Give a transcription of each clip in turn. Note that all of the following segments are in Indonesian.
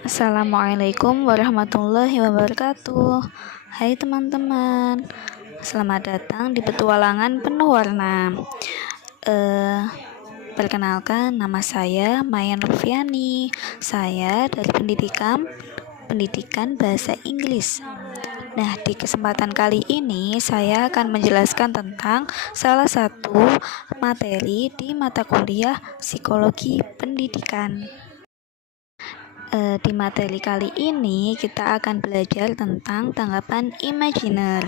Assalamualaikum warahmatullahi wabarakatuh. Hai teman-teman, selamat datang di petualangan penuh warna. Perkenalkan, nama saya Maya Nurfiani. Saya dari pendidikan bahasa Inggris. Nah, di kesempatan kali ini saya akan menjelaskan tentang salah satu materi di mata kuliah Psikologi Pendidikan. Di materi kali ini kita akan belajar tentang tanggapan imajiner.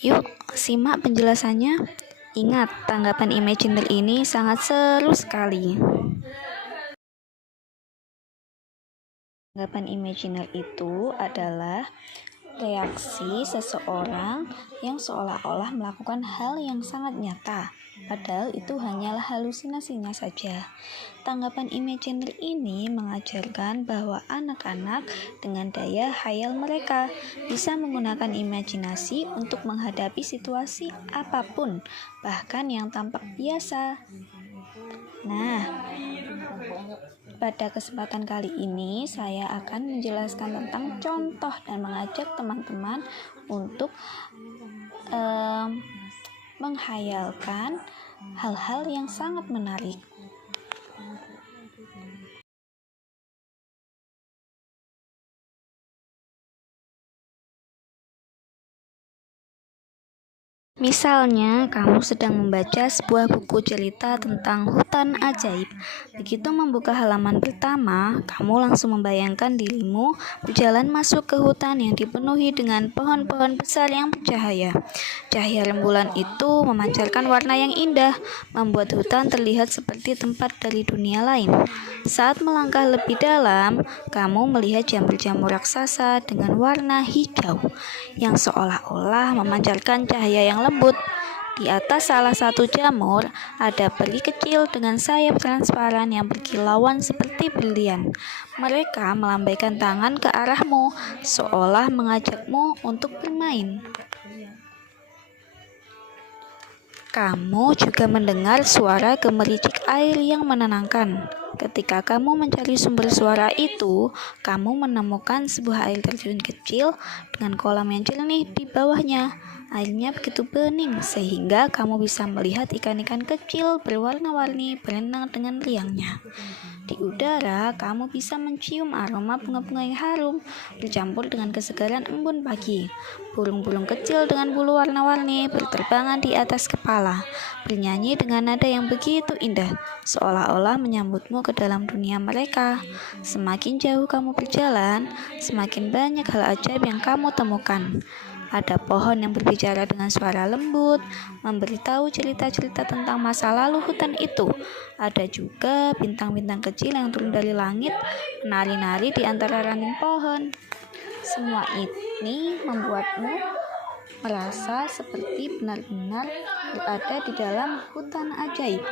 Yuk, simak penjelasannya. Ingat, tanggapan imajiner ini sangat seru sekali. Tanggapan imajiner itu adalah reaksi seseorang yang seolah-olah melakukan hal yang sangat nyata, padahal itu hanyalah halusinasinya saja. Tanggapan imajiner ini mengajarkan bahwa anak-anak dengan daya khayal mereka bisa menggunakan imajinasi untuk menghadapi situasi apapun, bahkan yang tampak biasa. Nah, pada kesempatan kali ini saya akan menjelaskan tentang contoh dan mengajak teman-teman untuk menghayalkan hal-hal yang sangat menarik. Misalnya, kamu sedang membaca sebuah buku cerita tentang hutan ajaib. Begitu membuka halaman pertama, kamu langsung membayangkan dirimu berjalan masuk ke hutan yang dipenuhi dengan pohon-pohon besar yang bercahaya. Cahaya rembulan itu memancarkan warna yang indah, membuat hutan terlihat seperti tempat dari dunia lain. Saat melangkah lebih dalam, kamu melihat jamur-jamur raksasa dengan warna hijau yang seolah-olah memancarkan cahaya yang lembut. Di atas salah satu jamur, ada peri kecil dengan sayap transparan yang berkilauan seperti berlian. Mereka melambaikan tangan ke arahmu, seolah mengajakmu untuk bermain. Kamu juga mendengar suara gemericik air yang menenangkan. Ketika kamu mencari sumber suara itu, kamu menemukan sebuah air terjun kecil dengan kolam yang jernih di bawahnya. Airnya begitu bening sehingga kamu bisa melihat ikan-ikan kecil berwarna-warni berenang dengan riangnya. Di udara, kamu bisa mencium aroma bunga-bunga yang harum bercampur dengan kesegaran embun pagi. Burung-burung kecil dengan bulu warna-warni berterbangan di atas kepala, bernyanyi dengan nada yang begitu indah, seolah-olah menyambutmu ke dalam dunia mereka. Semakin jauh kamu berjalan, semakin banyak hal ajaib yang kamu temukan. Ada pohon yang berbicara dengan suara lembut, memberitahu cerita-cerita tentang masa lalu hutan itu. Ada juga bintang-bintang kecil yang turun dari langit, menari-nari di antara ranting pohon. Semua ini membuatmu merasa seperti benar-benar berada di dalam hutan ajaib.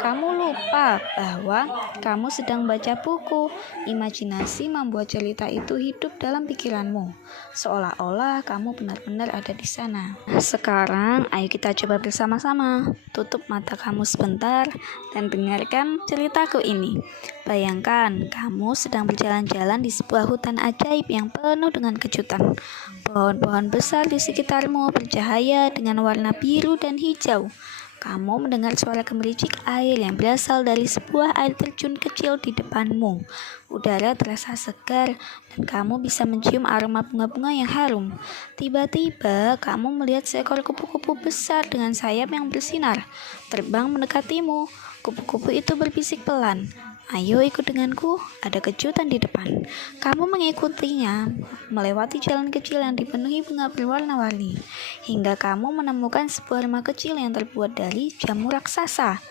Kamu lupa bahwa kamu sedang baca buku. Imajinasi membuat cerita itu hidup dalam pikiranmu, seolah-olah kamu benar-benar ada di sana. Sekarang, ayo kita coba bersama-sama. Tutup mata kamu sebentar dan dengarkan ceritaku ini. Bayangkan, kamu sedang berjalan-jalan di sebuah hutan ajaib yang penuh dengan kejutan. Pohon-pohon besar di sekitarmu bercahaya dengan warna biru dan hijau. Kamu mendengar suara gemericik air yang berasal dari sebuah air terjun kecil di depanmu. Udara terasa segar dan kamu bisa mencium aroma bunga-bunga yang harum. Tiba-tiba, kamu melihat seekor kupu-kupu besar dengan sayap yang bersinar terbang mendekatimu. Kupu-kupu itu berbisik pelan, "Ayo ikut denganku, ada kejutan di depan." Kamu mengikutinya, melewati jalan kecil yang dipenuhi bunga berwarna-warni, hingga kamu menemukan sebuah rumah kecil yang terbuat dari jamur raksasa.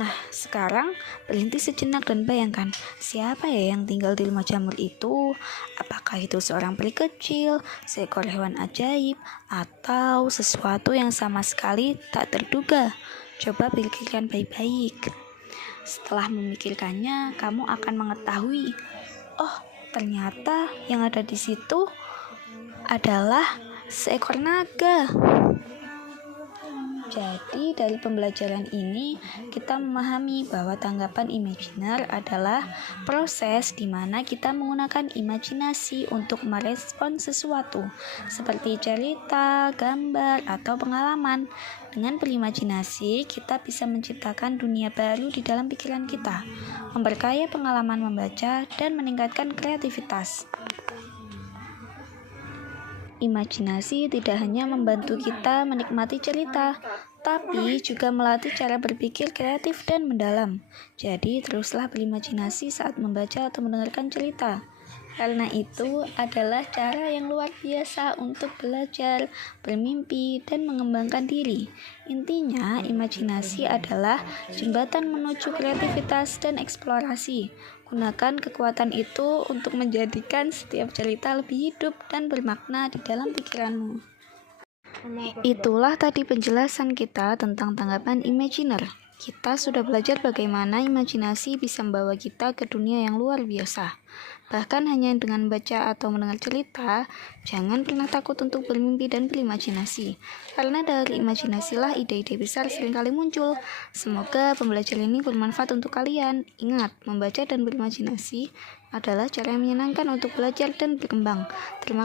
Nah, sekarang berhenti sejenak dan bayangkan, siapa ya yang tinggal di rumah jamur itu? Apakah itu seorang peri kecil, seekor hewan ajaib, atau sesuatu yang sama sekali tak terduga? Coba pikirkan baik-baik. Setelah memikirkannya, kamu akan mengetahui, oh, ternyata yang ada di situ adalah seekor naga. Jadi dari pembelajaran ini kita memahami bahwa tanggapan imajiner adalah proses di mana kita menggunakan imajinasi untuk merespon sesuatu seperti cerita, gambar, atau pengalaman. Dengan berimajinasi, kita bisa menciptakan dunia baru di dalam pikiran kita, memperkaya pengalaman membaca, dan meningkatkan kreativitas. Imajinasi tidak hanya membantu kita menikmati cerita, tapi juga melatih cara berpikir kreatif dan mendalam. Jadi, teruslah berimajinasi saat membaca atau mendengarkan cerita. Karena itu adalah cara yang luar biasa untuk belajar, bermimpi, dan mengembangkan diri. Intinya, imajinasi adalah jembatan menuju kreativitas dan eksplorasi. Gunakan kekuatan itu untuk menjadikan setiap cerita lebih hidup dan bermakna di dalam pikiranmu. Itulah tadi penjelasan kita tentang tanggapan imajiner. Kita sudah belajar bagaimana imajinasi bisa membawa kita ke dunia yang luar biasa. Bahkan hanya dengan baca atau mendengar cerita, jangan pernah takut untuk bermimpi dan berimajinasi. Karena dari imajinasilah ide-ide besar seringkali muncul. Semoga pembelajaran ini bermanfaat untuk kalian. Ingat, membaca dan berimajinasi adalah cara yang menyenangkan untuk belajar dan berkembang. Terima kasih.